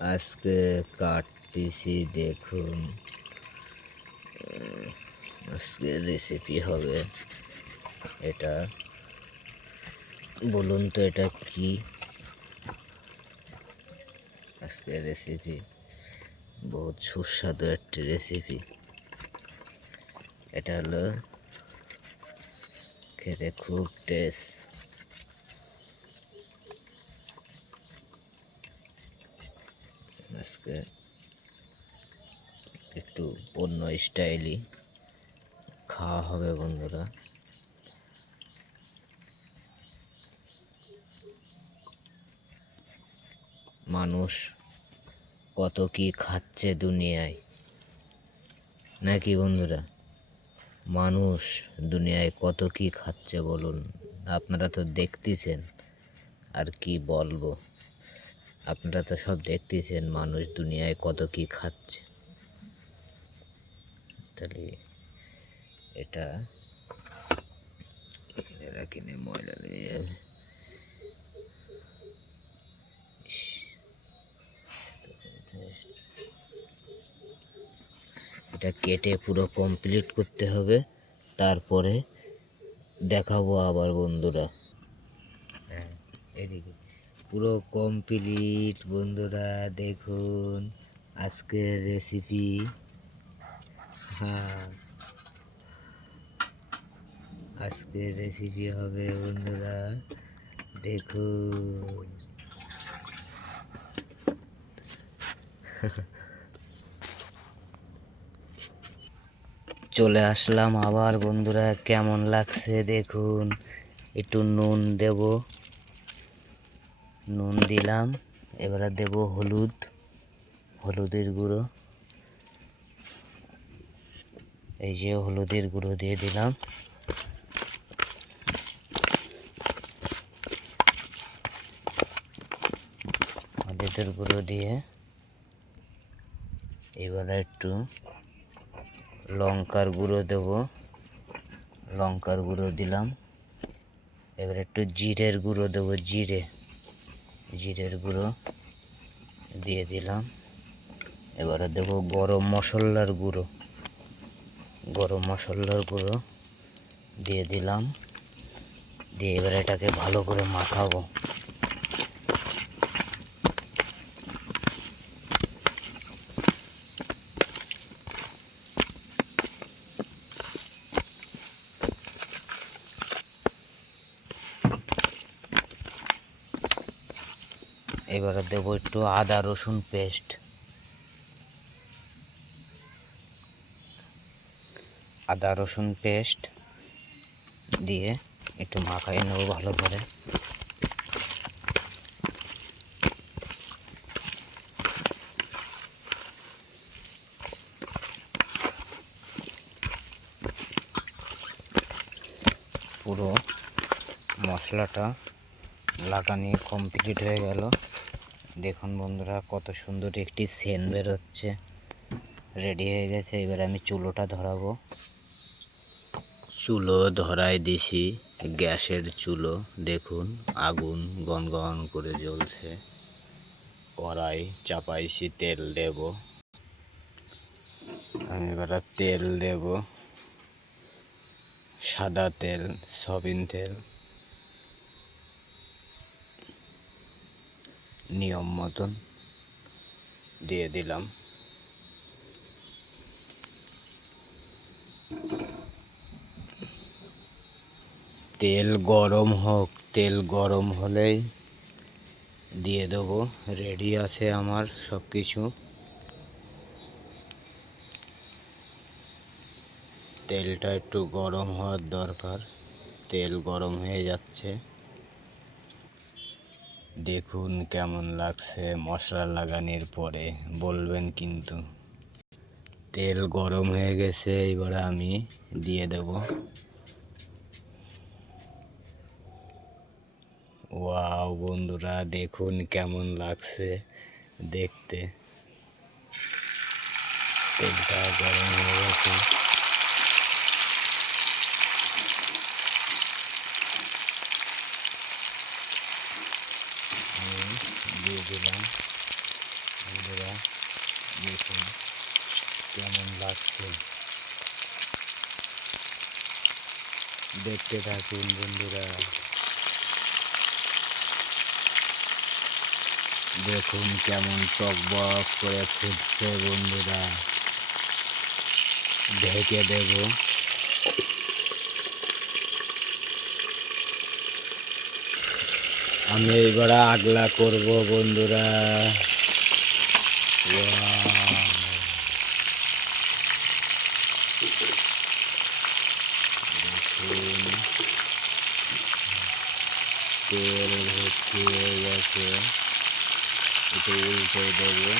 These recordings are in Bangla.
আজকে কাটতেছি দেখুন। আজকে রেসিপি হবে এটা। বলুন তো এটা কি? আজকে রেসিপি বহুত সুস্বাদু একটি রেসিপি। এটা হলো খেতে খুব টেস্ট। আজকে একটু অন্য স্টাইলই খাওয়া হবে বন্ধুরা। মানুষ কত কি খাচ্ছে দুনিয়ায়, নাকি বন্ধুরা? মানুষ দুনিয়ায় কত কি খাচ্ছে বলুন। আপনারা তো দেখতেছেন, আর কি বলবো। আপনারা তো সব দেখতেছেন মানুষ দুনিয়ায় কত কি খাচ্ছে। তাহলে এটা এখানে রাখিনি, ময়লা লেগে যাবে। এটা কেটে পুরো কমপ্লিট করতে হবে, তারপরে দেখাবো আবার বন্ধুরা। হ্যাঁ, এদিকে পুরো কমপ্লিট বন্ধুরা, দেখুন আজকের রেসিপি। হ্যাঁ, আজকের রেসিপি হবে বন্ধুরা, দেখুন। চলে আসলাম আবার বন্ধুরা, কেমন লাগছে দেখুন। একটু নুন দেব, নুন দিলাম। এবারে দেব হলুদ, হলুদের গুঁড়ো। এই যে হলুদের গুঁড়ো দিয়ে দিলাম। হলুদের গুঁড়ো দিয়ে এবারে একটু লঙ্কার গুঁড়ো দেব, লঙ্কার গুঁড়ো দিলাম। এবার একটু জিরের গুঁড়ো দেবো, জিরের গুঁড়ো দিয়ে দিলাম। এবারে দেব গরম মশলার গুঁড়ো, গরম মশলার গুঁড়ো দিয়ে দিলাম। দিয়ে এবার এটাকে ভালো করে মাখাবো। এবারে দেবো একটু আদা রসুন পেস্ট, আদা রসুন পেস্ট দিয়ে একটু মাখাই নেব ভালো করে। পুরো মশলাটা লাগানি কমপ্লিট হয়ে গেল। দেখুন বন্ধুরা, কত সুন্দর একটি সেন্ট বেরোচ্ছে। রেডি হয়ে গেছে। এবার আমি চুলোটা ধরাবো। চুলো ধরাই দিছি, গ্যাসের চুলো। দেখুন আগুন গনগন করে জ্বলছে। কড়াই চাপাইছি, তেল দেব। আমি এবার তেল দেব, সাদা তেল, সয়াবিন তেল। নিয়ম মতন দিয়ে দিলাম। তেল গরম হোক, তেল গরম হলেই দিয়ে দেবো। রেডি আছে আমার সব কিছু। তেলটা একটু গরম হওয়ার দরকার। তেল গরম হয়ে যাচ্ছে। দেখুন কেমন লাগছে মশলা লাগানোর পরে, বলবেন কিন্তু। তেল গরম হয়ে গেছে, এবারে আমি দিয়ে দেব। ওয়াও বন্ধুরা, দেখুন কেমন লাগছে দেখতে। তেলটা গরম হয়ে গেছে। দিয়ে দিলাম। বন্ধুরা দেখুন কেমন লাগছে, দেখতে থাকুন বন্ধুরা। দেখুন কেমন টকবক করে ফুটছে বন্ধুরা। ঢেকে দেব। আমি এবার আগলা করব বন্ধুরা। দেখুন তেল ভর্তি হয়ে গেছে, একটু উল্টে দেবো।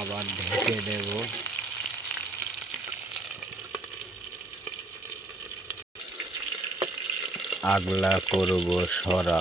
আবার ঢেকে দেব। আগলা করব সরা।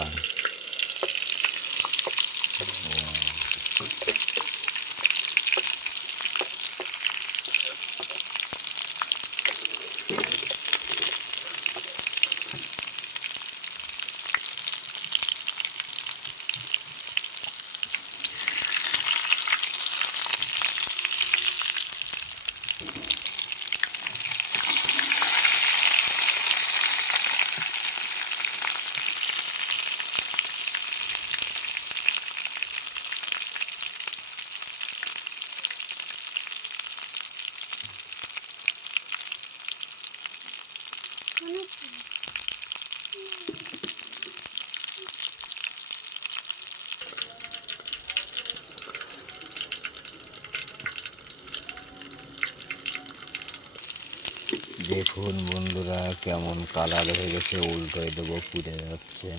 দেখুন বন্ধুরা কেমন কালার হয়ে গেছে, উল্টে দেবো, পুড়ে যাচ্ছে।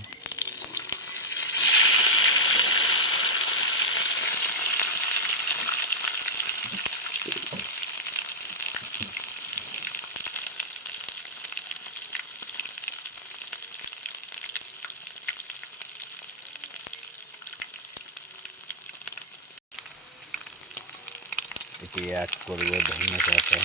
এটি অ্যাড করবো ধনে পাতা।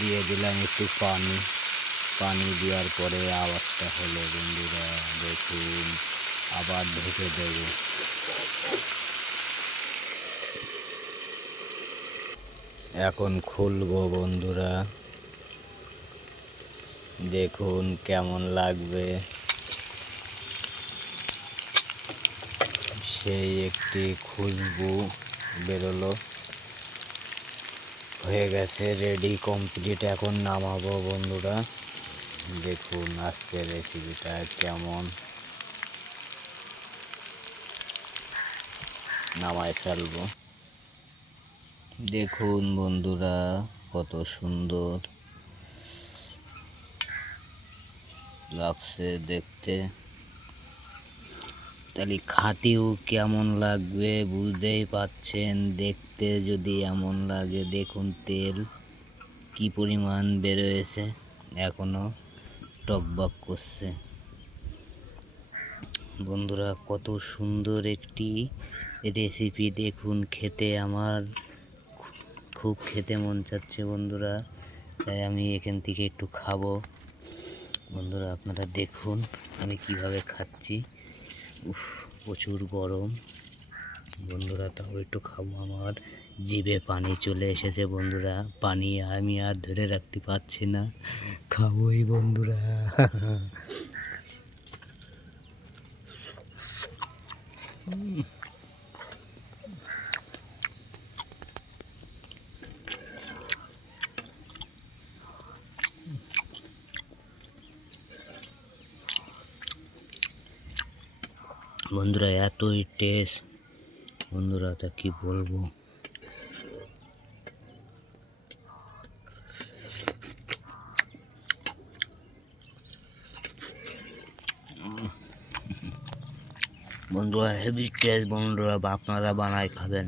দিয়ে দিলাম একটু পানি। পানি দেওয়ার পরে আওয়াজটা হলো বন্ধুরা দেখুন। আবার ঢেকে দেব। এখন খুলবো বন্ধুরা, দেখুন কেমন লাগবে। সেই একটি খুশবু বেরোলো। হয়ে গেছে, রেডি, কমপ্লিট। এখন নামাবো বন্ধুরা। দেখুন আজকের রেসিপিটা কেমন। নামায় ফেলবো। দেখুন বন্ধুরা কত সুন্দর লাগছে দেখতে। তাহলে খাতেও কেমন লাগবে বুঝতেই পাচ্ছেন। দেখতে যদি এমন লাগে, দেখুন তেল কি পরিমাণ বেরোয়েছে, এখনো টকবক করছে। বন্ধুরা কত সুন্দর একটি রেসিপি, দেখুন খেতে আমার খুব খেতে মন চাচ্ছে বন্ধুরা, তাই আমি এখান থেকে একটু খাবো। বন্ধুরা আপনারা দেখুন আমি কিভাবে খাচ্ছি। উফ, প্রচুর গরম। বন্ধুরা তাও একটু খাবো, আমার জিভে পানি চলে এসেছে বন্ধুরা, পানি আমি আর ধরে রাখতে পারছি না, খাবোই বন্ধুরা। বন্ধুরা এতই টেস্ট বন্ধুরা, তা কি বলবো। বন্ধুরা হেভি টেস্ট বন্ধুরা, আপনারা বানায় খাবেন।